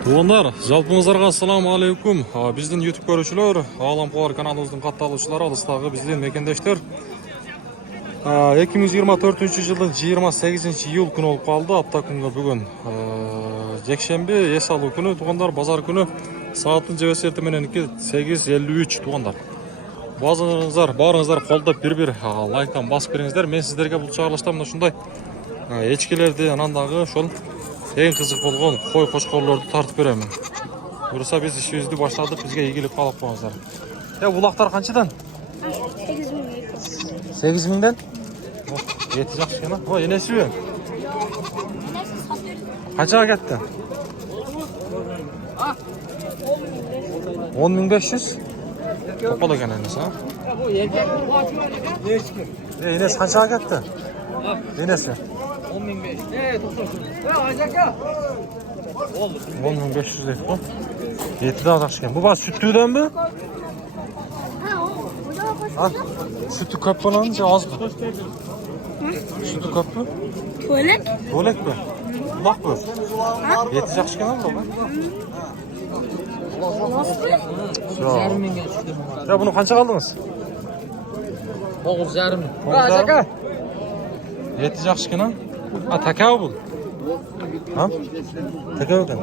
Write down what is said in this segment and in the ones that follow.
Туғандар, жалпыңыздарга ассаламу алейкум. Биздин YouTube көрүүчүлөр, Алам Куар каналыбыздын катталуучулары, алыстагы биздин мекендештер. 2024-жылдын 28 июл күнү болуп калды. Апта күнгө бүгүн жекшемби, эс алуу күнү, туғандар, базар күнү сааттын жебесети менен 8:53 туғандар. Баарыңыздар колдоп бир лайктан басып бериңиздер. Мен сиздерге бул чыгарылышта мына ушундай эчкилерди, анан дагы ошол эң кызык болгон кой кочкорлорду тартып беремин. Буюрса биз ишибизди баштадык, бизге ийгилик каалап коюңуздар. Булактар канчадан? 8.000ден? Ети жакшы экен. Ой, энесиби? Канчага кетти? 10.500? Топол экен энес, а? Энес канчага кетти? Энеси? 10.500 deyip bu. Yeti daha taşıyan. Bu bana sütlüden mi? Ha, sütü köp falan az mı? Sütü köp mü? Tuvalet? Tuvalet mi? Bulak mı? Yeti taşıyan mı bu? Ya bunu kaça kaldınız? 9.5. Yeti taşıyan ha, takao bul. Ha? Takao kan?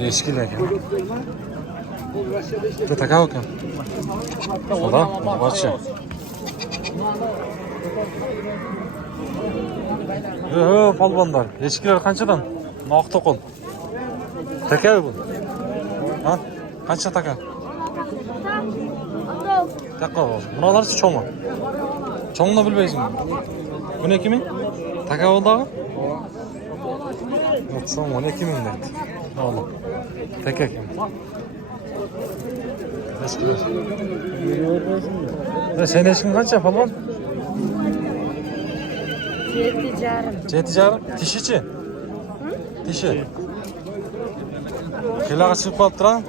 Eskiler kan. Bu takao kan. Oda, başı. Palvanlar. Eskiler kançadan? Nokta kol. Takao bul. Ha? Kança takao? Takao. Bunalar çoğma. Çoğunu bilmeysin. Bu ne kimin? Takao'da? Mutsam o ne kimin dedi? Oğlum. Tek ekim. Eskiler. Sen eşkin kaç yapalım? Ceticarım. Dişici? Dişi. Kelağa çıkıp alıp duran?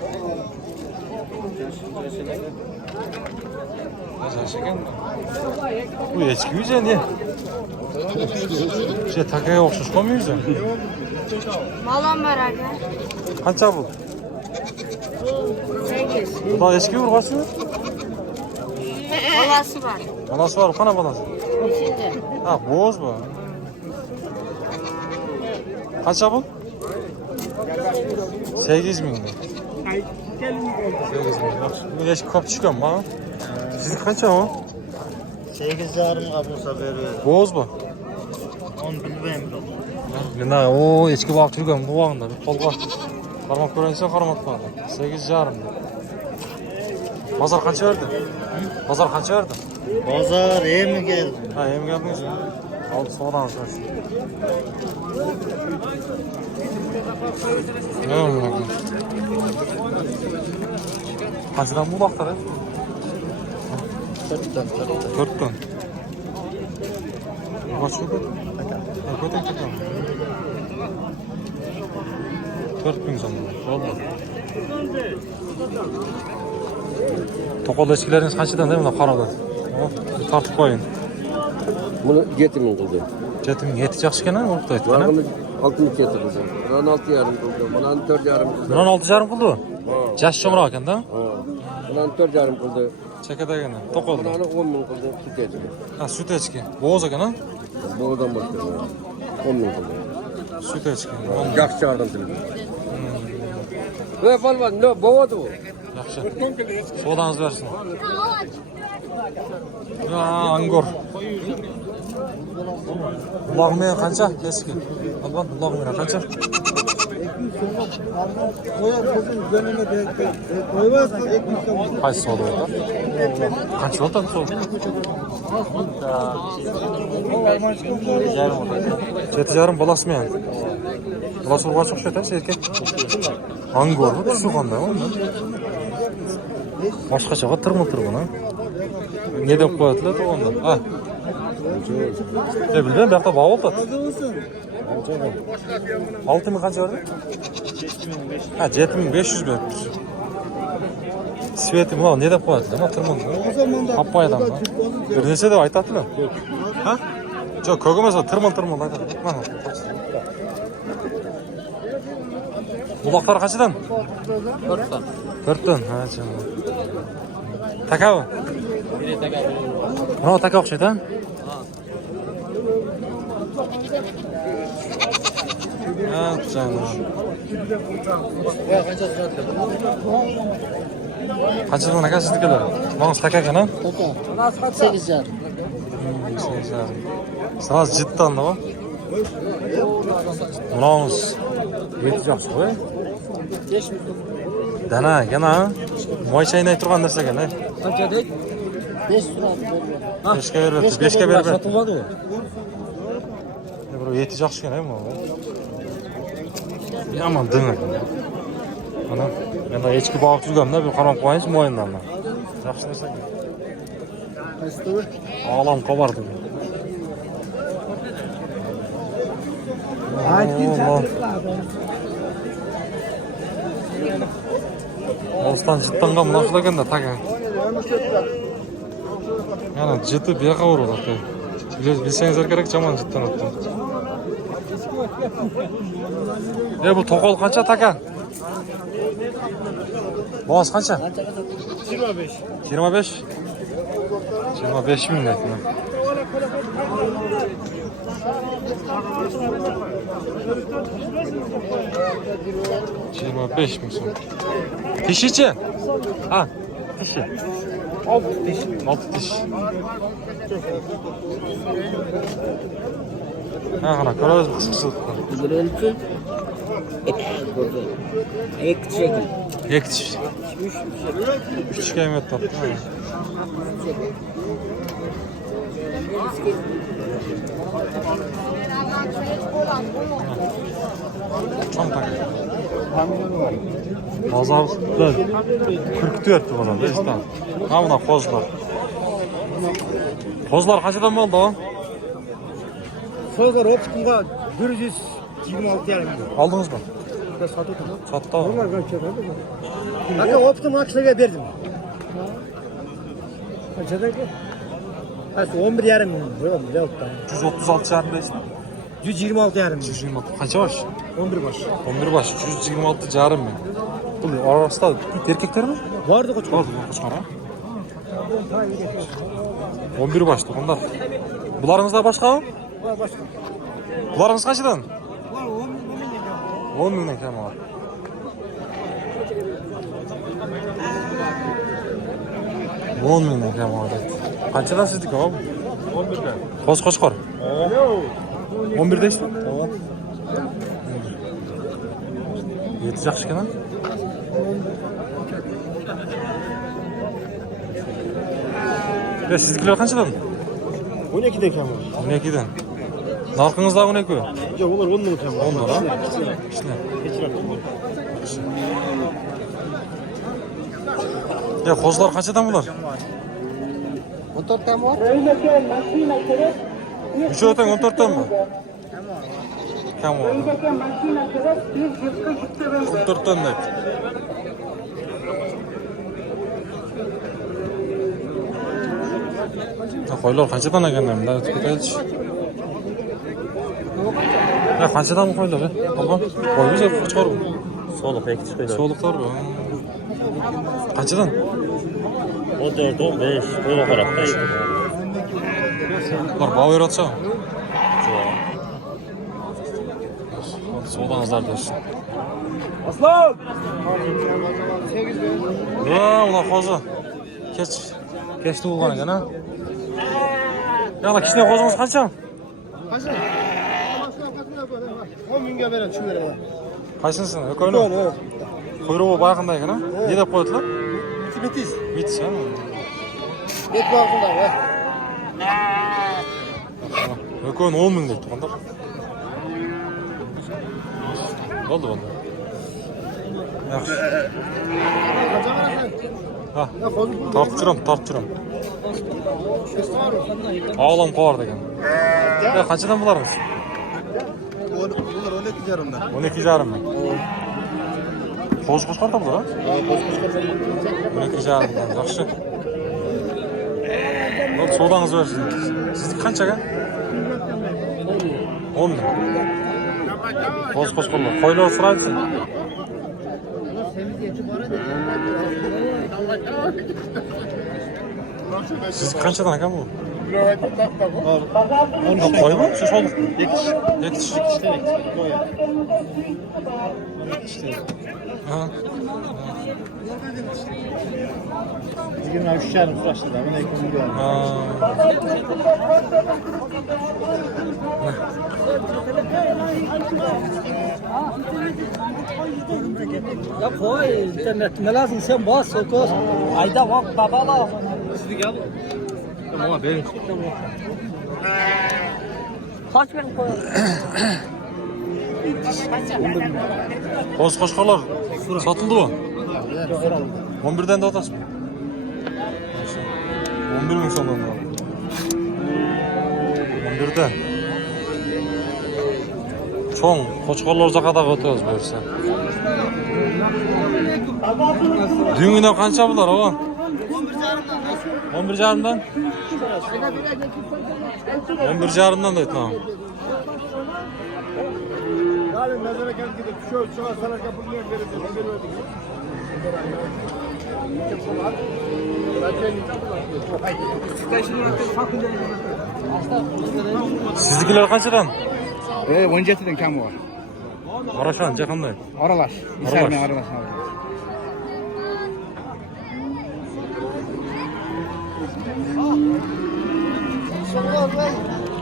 Bu eski yüze ne? Takaya okşuş koymuyor yüze. Malam var abi. Kança bu? 8. Bu da eski vurgası mı? Balası var. Balası var, kana balası. İçinde. Ha, boğaz bu. Kança bu? 8.000. 8.000. Bu eski kop çıkıyor mu bana? Sizin kança o? 8.5 kabusa veriyor. Boğaz bu. 10 bilmem. Ne o eski vakti yürüyorum bu vakında bir kolga karmak görense karmak vardı 8.5. Pazar kaça verdi? Pazar kaça verdi? Pazar iyi mi geldi? Ha iyi mi geldiniz ya? Aldı soğudan versin. Ne oldu bakın? Kaçıdan bu vaktar ya? 4'ten. Kaç yok? Kötü kötü. 4.000 sonra. Oldu. Tokol eskileriniz kaçıdan değil mi lan karada? Tartıp koyun. Bunu getirin kıldı. Cetim yetecek şikene mi oldu da etkene? Vargını 6 keti kıldı. Buranın 6 yarım kıldı. Buranın 4 yarım kıldı. Buranın 6 yarım kıldı. Caş çomra haken da? Buranın 4 yarım kıldı. Çekede gene. Tokol. Buranın 10.000 kıldı. Süt eti. Ha süt eçki. Boğaz haken ha? Boğadan başlıyor. 10.000 kıldı. Süt eçki. Yak çağırdım seni. Ve falvan ne boğadı bu? Yaxşı. Soğudanız versin. Ya angor. Bulağmaya kança? Eski. Alban bulağmaya kança? Qaysi soğudu orada? Kança oldu soğudu? Jeti jarım balası mı yani? Balası urgan çok şey taşı erkek. Angor mu? Düşü qanday oğlum? Başqachaga tırmıl ha? Ne dep qo'yadilar to'g'anda? Ha. Bildim, bu yoqda bog' oldi. 6.000 qancha berdi? Ha, 7.500 berdi. Sveti bu ne dep qo'yadilar? Tırmıl. Apaydan mı? Bir necha deb aytadilar? Ha? Жоқ, көк емес, тырмал айтады. Mana. Бұлақтар қаншадан? 4'ten. 4'тен. Ha, canım. Takavı? Biri tekrar. Mına taka okşaydı ha? Ha, canım. Kaçadan aka sizdiki de? Mağız taka ekan ha? Taka. 8 yer. Sırası ciddi anda bu. Mınağımız eti жақсы ғой. Dana ekan ha? Moy chaynay turgan narsa ekan ha? Qancha deydi? 5 turadi. 5 ga beribdi, 5 ga beribdi. Sotilmadi u. Bir eti жақсы ekan ha bu. Yaman ding ekan. Mana men echki boqib yurganman-da, bir qarab qo'yingiz moyindan. Yaxshi narsa ekan. Olam qobardi. Ostan jittangan mınaqıl ekan da taka. Yana jiti bu yoqqa uradi. Bilsangizlar kerak, jamon jittan o'tdi. Bu to'qol qancha taka? Boz qancha? 25. 25. 25 ming aytdim. Yirmi beş ming so'm. Tishichi? Ha, tishi. 6 dish. 6 tish. Ha, qana ko'rasiz, qisqa. Üzülüntü. Ek çekin. 2 tish. 3 km tapdı. Tam tak. Bozorda 44 bo'ladi, istan. Ha, buna qo'zlar. Qo'zlar qanchadan bo'ldi o? Sozlar optikumga 126 yarim. Aldingizmi? Sotdim. Sotdi. Aka optikum aksiyga berdim. Qanchadagi? 11 yarim ming. Yo'q, 136 yarim deysiz. 126 yarim. 126. Qancha bosh? 11 bosh. 11 bosh, 126 yarim ming. Bu orasida it erkaklarmi? Bordi qo'chqor. Bordi, qo'chqor ha. 11 bosh to'qonlar. Bularingizlar boshqami? Boshqa. Bularingiz qanchadan? 10 mingdan kam bor. On mingdan kam bor. Qanchadan sizniki o? 11 dan. Qo'chqor. 11 deysizmi? Eti yaxshi ekan. Ya siznikilar qanchadan? 12 dan kam. 12 dan. Narxingizda 12. Yo'q, ular 10 ming kam. 10 dan. Ishni. Ya qo'zlar qanchadan bular? 14 dan bor. Necha o'tang 14 danmi? Kam bor. 14 dan deydi. Qo'ylar qanchadan ekan endi aytib ketaychi. Ya qanchadan qo'ylar? Alba. Qo'ymiz qo'chqor bu. Soliq ektish qo'ydi. So'liqlar bu. Qanchadan? 14 15 qo'yga qarab qo'ydi. Ular baho beryapti. So'dangizlar deysiz. Aslon! Ya, ular hozir kech tug'ilgan ekan, ha? Yana kichkina qo'zingiz qancha? Qancha? 10 mingga beradi, shu beradi. Qaysinisini? Yo'qmi? Quyrug'i bayaqinda ekan, ha? Ne deb qo'ydilar? Bitis. Bitis, ha? Bet vaqtida, va. Yo'qmi 10 ming deydi, qanday? Bo'ldi. Yaxshi. Ha, tortib turam. Oğlan qo'rdi ekan. Ya qanchadan bularimiz? Bular 12 yarimdan. 12 yarim ming. Qo'zqo'shqorda bular, ha? 12 yarimdan. Yaxshi. So'dangiz bersin. Sizniki qanchaga? 10 bin. Boz qo'shqonlar. Qo'ylar so'raysiz. Siz qanchadan ekan bu? Qo'ymi? Shu so'liq. Ekish. Ha. 23 yarım süreçte de bana ekonomi var. Ha. Ya koy internet ne lazım sen bas söküz. Ayda bak babala. Sizi gel. Ama benim. Kaç verin koy. Boz qo'shqonlar sotildi bu. 11'den de otasın. 11 bin sondan var. 11'de. Çoğun qo'shqonlar zakada o'tamiz bersa. Düğüne qancha bular o? 11,5dan. 11,5dan da tamam. Abi mezara gelip gidip şu salar kapıya verelim. Sizdikiler qanchadan? 17'den kam var. Qarashan, qanday? Aralaş. İçeriden aralaş.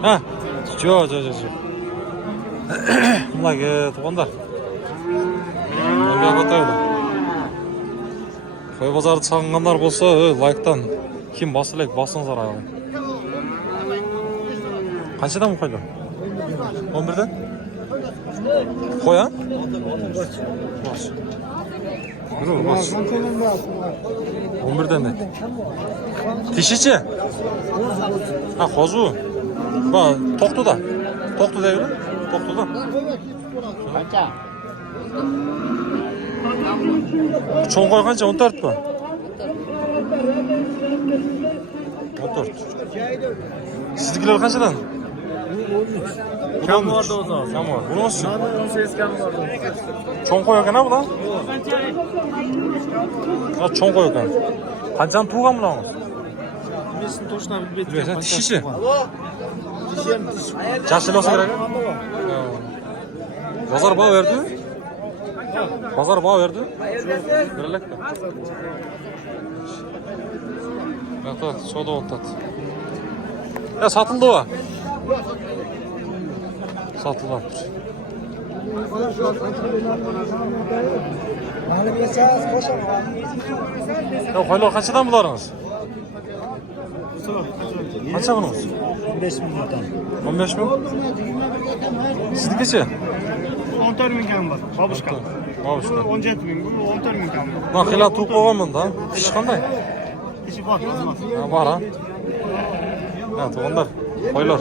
Ha. Jo. Bunlarga tuğanlar. Bunga qataydi. Qo'y bozorda sog'inganlar bo'lsa, like'dan kim bossak bosingizlar ayol. Qanchadan bu qo'ylar? 11'dan? Qo'y ha? Bosh. Yürü bosh. 11'dan de. Tişichi? Ha, qo'zu. Ba, to'xtada. To'xtada yurib. To'xtada. Qancha? Cho'ng qo'y qancha? 14 mi? 14. Sizdikilar qanchadan? Kam vardı o zaman. Kam var. Bunu nasıl? 18 kam vardı. Cho'ng qo'y ekan bu da? Ha, cho'ng qo'y ekan. Qanchani tug'gan bularimiz? Mesini точно bilmaydi. Tishichi. Tishim. Jashil olsa kerak. Bozor baho berdi? Bozor baho berdi? Berlakda. Yo'q, soda o'tadi. Ya satıldı o. Satıldı. Ya qo'ylar qanchadan bularimiz? Qancha bunimiz? 15 milyondan. 15 mi? Siznikichi? 14 bin kam var. Babuşka. Babuşka. 17 bin. Bu 14 bin kam. Ben xila tuğup qo'yganman da. Ish qanday? İşi bak. Ha, bor ha. Ha, tuğanlar. Qo'ylar.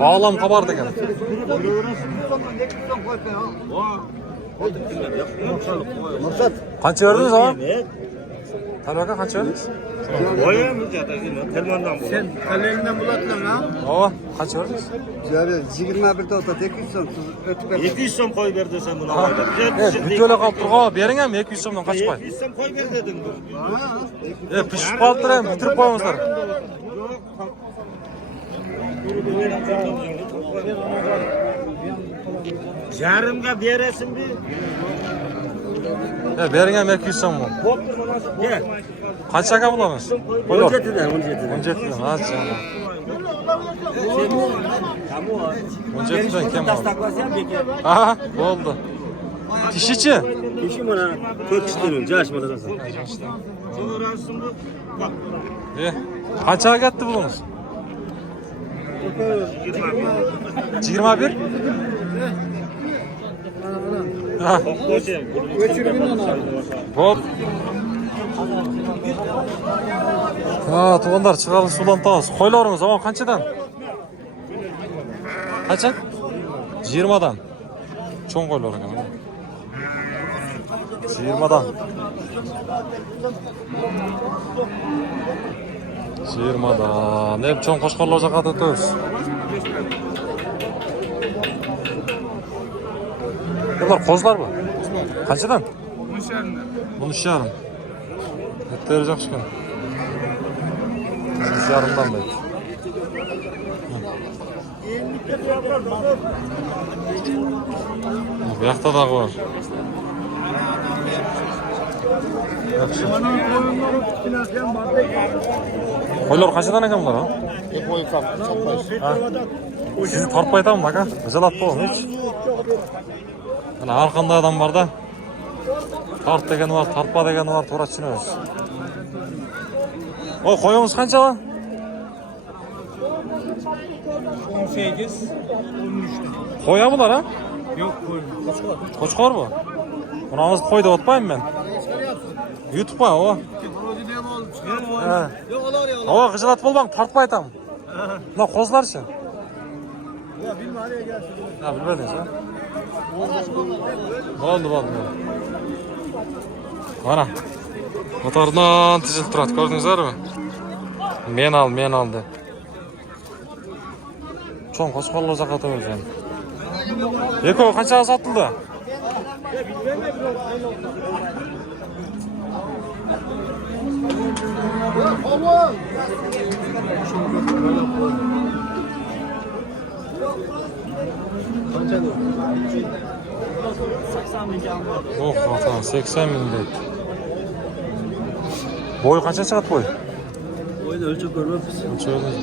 Bağlam qabardı ekan. Qancha verdingiz ha? Talaka qancha verdingiz? Oyamiz telmandan bu. Sen kalenden bulatlan ha? Ova, qancha verdingiz? Cari 21'de otat 200 so'm ötüp 200 so'm qo'y ber desam buni. Bütele qolib turgan, bering ham 200 so'mdan qochib qo'y. 200 so'm qo'y ber dedim. Pishib qolibdir ham, bitirib qo'yingizlar. Yarımga beresin bir. Bering ham 200 so'm. Gel. Qanchaga bulamiz? Qo'ylar. 17'den. 17'dan. Ha, canım. 17'dan kim var? Ha, bo'ldi. Tishichi? Kişi bana 4 istiyorum. Caşmadı da sen. Qanchaga ketdi bulamiz? 21? Ha. Hop. Ha, tuğanlar çıkarın sulan tağız. Qo'ylarimiz ama qanchadan? Qancha? 20'dan. Cho'ng qo'ylar ekan. 20'dan. 20'dan. Hep çoğun koşkorlar жаққа өтөбүз. Bunlar kozlar mı? Kaçıdan? 13,5. Etleri жақсы екен. 13,5'dan da. Bu yakta da var. Koylar kaçıdan eken bunlar ha? Sizi tartpay aytamın bak ha? Güzel at boğum hiç. Yani arkanda adam var da. Tart degeni var, tartpa degeni var, to'g'ri tushunamiz. Oy, qo'yimiz qancha lan? 18, 13'te. Qo'ya bular ha? Yok koyma. Qo'chqor bu. Bunamiz qo'y deb otmayman men. YouTube'a o. Ha. O g'ijilat bo'lmang, tartpa aytaman. Bular qo'zlarchi? Ha, bilmadingiz ha? Bo'ldi. Mana. Motordan tizilib turadi, ko'rdingizlarmi? Men al deb. Cho'ng qo'chqorlar uzoqqa o'tamiz. Eko qanchaga sotildi? Oh, vatan 80 bin deydi. Boyu qancha chiqadi boy? Boyni o'lchab ko'rmabmiz. O'lchaymiz.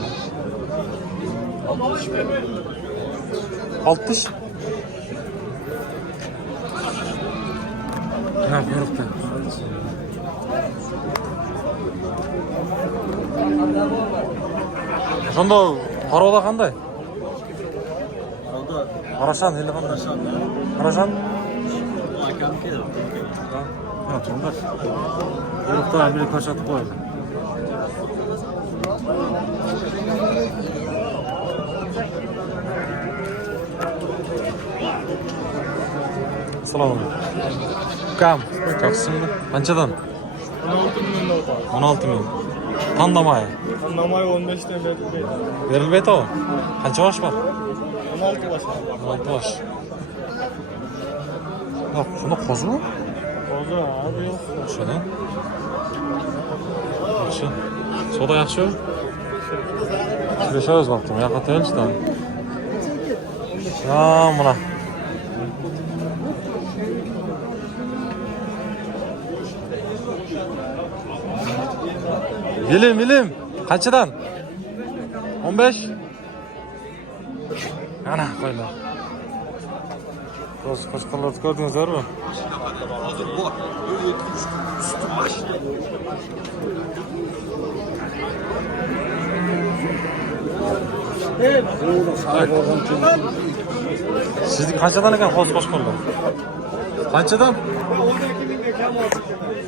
60. Ha, qo'rqdi. Shunda qaroqda qanday? Qarashan, endi qanday? Qarashan? Akamki. Ha, tunda. Qo'rqdi, meni ko'rsatib qo'ydi. Assalomu alaykum. Kam? Yaxshimisizmi? Qanchadan? 16 ming. Tandamay. Tandamay 15 'dan berilmaydi. Berilmaydi o. Qancha yosh bor? 16 yosh. 16 yosh. Yo'q, buni qo'zmi? Hozir abi yo'q. Shuni. Yaxshi. Soda yaxshi. Shularga vaqtim, yo'qotaylik-da. Ha, mana. Bilim. Qanchadan? 15. Ana, qo'ylar. Qo'shqorlarni ko'rdingizlarmi? Sizni qanchadan ekan hozir qo'shqorlar? Qanchadan?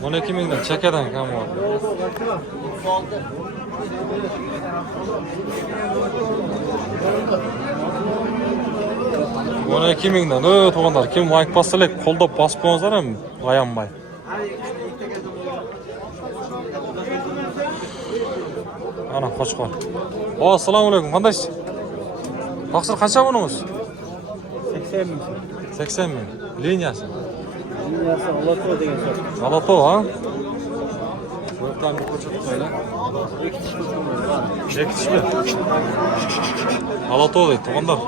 12 mingdan, chakadan kam bor. Ona 2 mingdan. To'g'anlar, kim like bossalar, qo'lda bosib qo'yingizlar ham ayanmay. Ana qo'chqor. Assalomu alaykum. Qandaysiz? Taqsir qancha bunimiz? 80 ming. 80 ming. Liniyasi. Liniyasi Alato degan so'z. Alato, ha? Bo'rtani ko'rsatib qo'ylar. Ekitishmi? Alato deydi, to'g'anlar.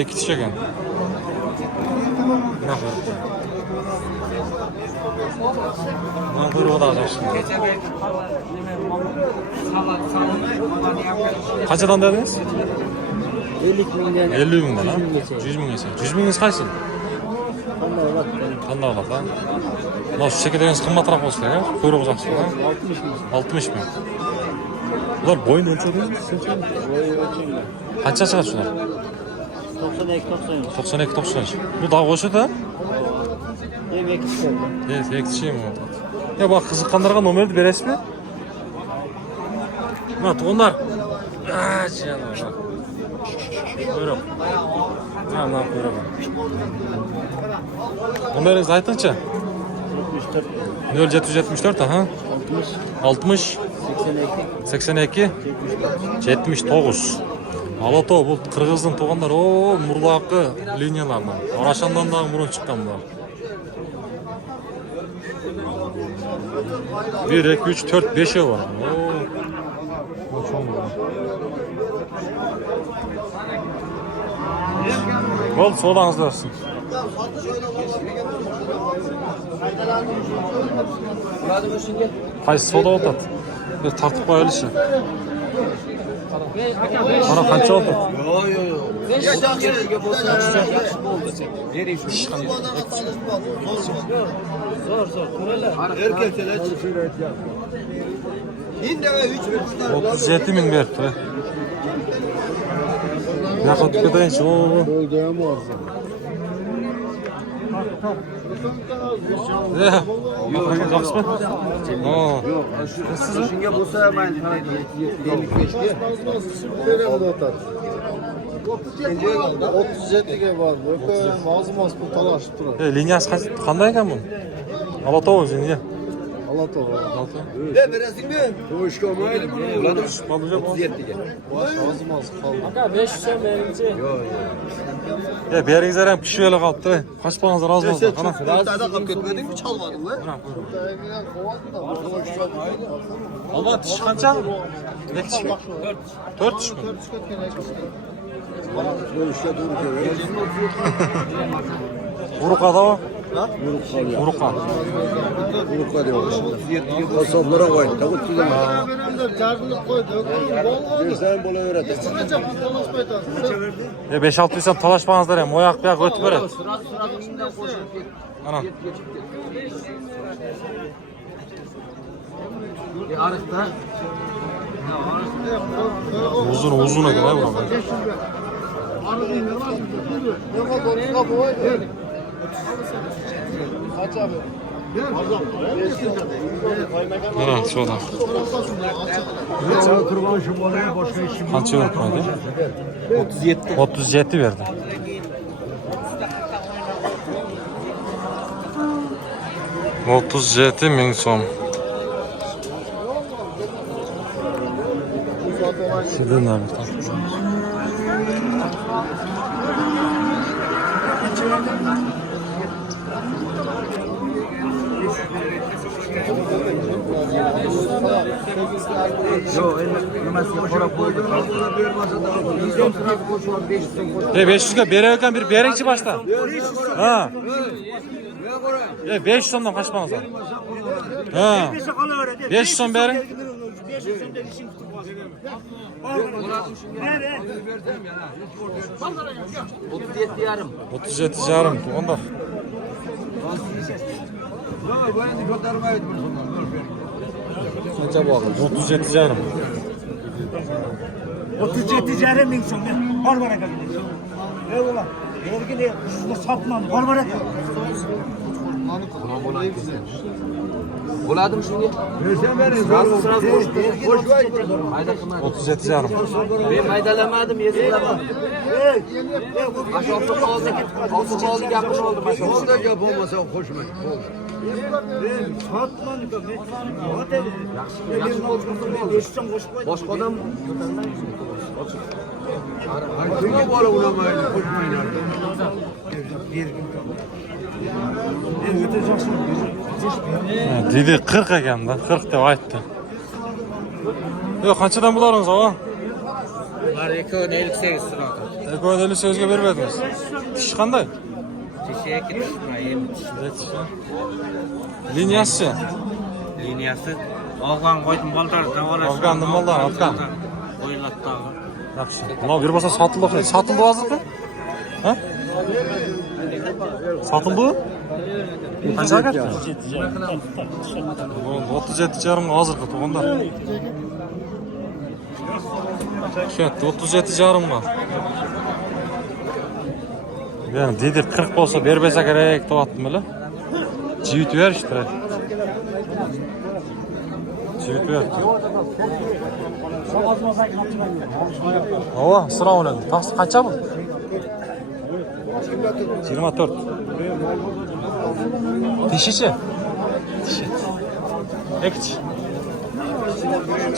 Ekitish ekan. Mana quyruqda yaxshi. Qanchadan dedingiz? 50 mingdan. 50 mingdan, ha? 100 minggacha. 100 mingiz qaysi? Qanday oladi, ha? Mana shu chekadigan qimmatroq bo'lsa, ha? Quyruq yaxshi, ha? 60 ming. Bular bo'yini o'lchadingizmi? Bo'yi o'lchangan. Qancha chiqadi shular? 92-93. Bu da o'sha-da? Hem ekisi. Ekitishim. Ya bak qiziqqanlarga nomerni berasizmi? Mana to'g'onlar. Chiqadi. Buyurib. Mana quyruq. Nomeringizni aytingchi. 0774 aha. 60 82 79. Alatoğ bu Kırgız'ın toğanlar o murdaqı liniyalarından. Araşandan da murun çıkan bunlar. 1 2 3 4 5 var. Oo. Bol solağınızda olsun. Qaysi soda o'tadi? Bir tartib qo'yilishi. Mana qancha oldi? Zo'r. 37 ming beribdi. Yo'q, dukadaychi. Ya, yo'q, yaxshimi? Ha. Shunga bo'lsa men 75 ga 37 ga bor. Ozmoz pul talashib turadi. Liniyasi qanday ekan bu? Alatoq o'zinga. Alatoq. Ne verasingmi? To'shga olmaydi. Ularni 37 ga. Ozmoz qoldi. Aka 500 so'm berinchi. Ya beringizlar ham pishib yo'la qolibdi. Qochpog'ingizlar rozi bo'lsin. Qana. Razada qolib ketmadingmi? Chalmadingmi? Alma tish qancha? Nechi tish? 4 tishmi? Uruqada o? Uruqa. Uruqa diyor. 37 ga kasaplara qo'ydi. Tavuk tuzam. Jardilik qo'ydi. Sen bo'laveradi. 5-6 desam talashpangizlar ham oyoq bu yoq o'tib beradi. Ana. Uzun ekan bu. Ana şurada. Qancha verdi? 37. 37 verdi. $37 ming so'm. Sizden ne yapıyorsun? E 500'ga bererken bir berekçi başta. Ha. 500 so'mdan kaçmanız var. Ha. 500 so'm bering. 37 yarım. Onda. Kaça bağlı? 37 yarım. 37 jarım ming so'm. Bor baraka. Ey ulan, belgili shunda sotmadi. Bor baraka. Bo'ladimi shunga? Bersan bering. Qo'sh voy. Mayda qilmadi. 37 yarım. Men maydalamadim, yezilamadim. Aşağıda kaldı gapini oldu. Aşağıda gap olmasa qo'shmang. Sotmadi. Boshqa odam kimga bola unamaydi, qo'shmanglar. Dedi 40 ekan da, 40 deb aytdi. Yo'q, qanchadan bularınız ava? Ular 258 so'radi. 258 ga bermadingiz. Tish qanday? Tishi 2 tish, endi tish. Liniyasi. Liniyasi olgan qo'ydim boltar davolash. Olgandim boltar, otgan. Qo'yiladi tag'i. Yaxshi. Buna bir bo'lsa sotildi. Sotildi hozirda? Ha? Sotildi? Qancha ketdi? 37 yarım hozirgi to'g'anda. Ketdi 37 yarımga. Yani dedi 40 bo'lsa berbesa kerak deyaptim bilan. Jivitib ber işte. Jivitib ber. Ava, assalomu alaykum. Taksi qancha bu? 24. Tishichi? Ektiş.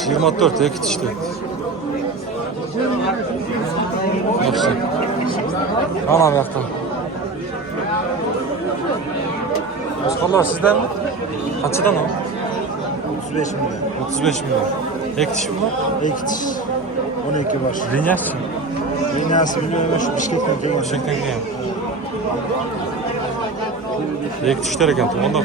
24 ektiş diyor. Yaxşı. Ana bu yakta. Osmanlar sizden mi? Kaçıdan o? 35 milyon. 35 milyon. Ektiş bunlar? Ektiş. 12 var. Linyasçı. Dünyası milyon ve şu Bişkek'ten diyor. Şekten giyem. Ektişler eken tuğanda.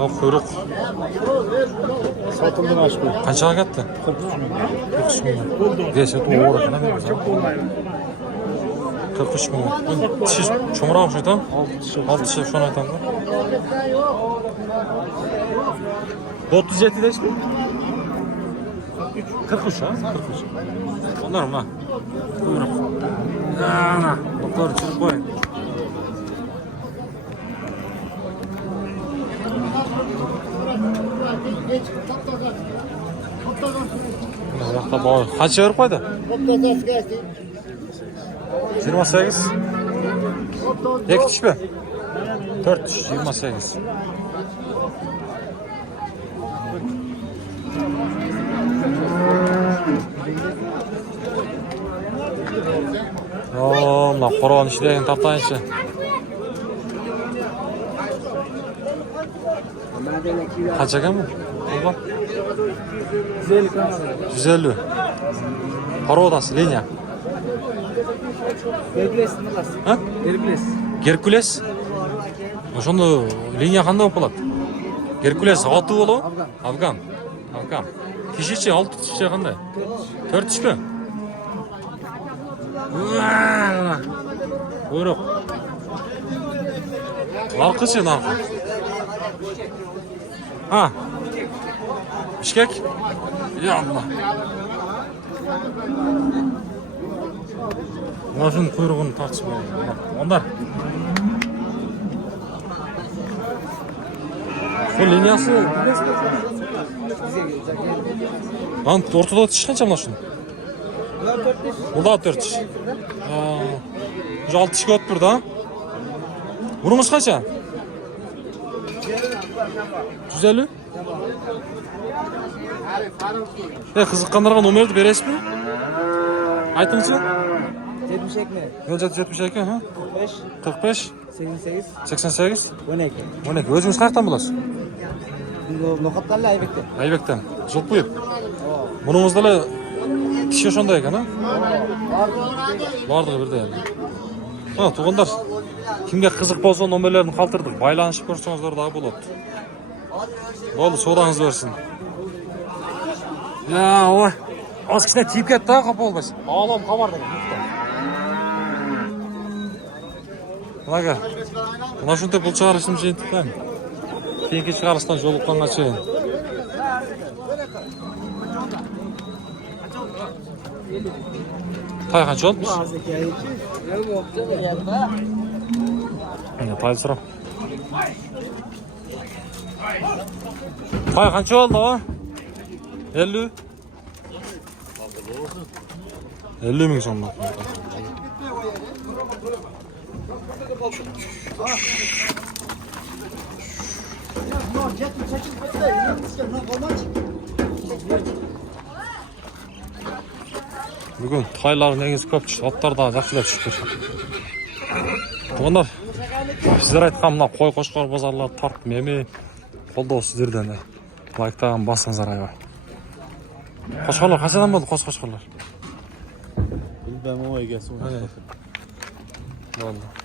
O kuyruk. Satıldı aşkı. Kaçağa gitti? 43 milyon. Geçe doğru kana veririz. 43 milyon. Siz çoğumura mı şeytan? 6 şey şunu aytan da. 37 deyiz mi? 43 ha? 43. Onlar mı? Kuyruk. Ana. Doktor çırp koyun. Ayakta bağır. Kaç verip koydu? 28. Tek diş mi? 4 diş 28. Allah koron işleyin tartayınca. Kaç eken mi? 150. Para odası, linya. Herkules naqasi? Ha? Herkules. Gerkules? Oşonda linya qanday bo'ladi? Gerkules oti bo'lo? Afgan. Afgan. Tishichi 6 tishi qanday? 4 tishmi? Buyruq. Narxi-chi narxi? Ha. Bishkek? Ya Allah. Mashun kuyrug'ini tortishmaydi. Onlar. Bu linyasi Lan ortada tish qancha mana shuni? Burada 4 tish. Şu 6 tishga o'tib turdi, ha? Bunimiz qancha? 150? Qiziqqanlarga nomerni berasizmi? Aytingchi. 72 mi? 72 ha? 45 45 88 88 12. 12. O'zingiz qayerdan bilasiz? No'xatdan Aybekdan. Aybekdan. Zulquyib. Buningizda tish o'shonday ekan, ha? Bardigi birda endi. Ha, tug'inlar. Kimga qiziq bo'lsa nomerlarini qoldirdik. Baylanishib ko'rsangizlar da bo'ladi. Bo'ldi, so'rangiz bersin. Ya, voy. Ozgina tiyib ketdi, qapa bo'lmaysiz. Olam qavardi. Mana mana shunday pul chiqarishim uchun aytdim. Keyingi chiqarishdan yo'liqqanga chiqing. Tay qancha olibsiz? Mana tay so'rab. Tay qancha oldi, ha? 50. 50 ming so'm. Bugun taylar negiz ko'p chiqdi, otlar da yaxshilab chiqdi. Bunlar sizlar aytgan mына qo'y qo'shqor bozorlar tartib memi qo'lda sizlardan. Like'dan bosingizlar ayvay. Qo'shqorlar qanchadan bo'ldi qo'shqorlar? Bilmem o egasi. Bo'ldi.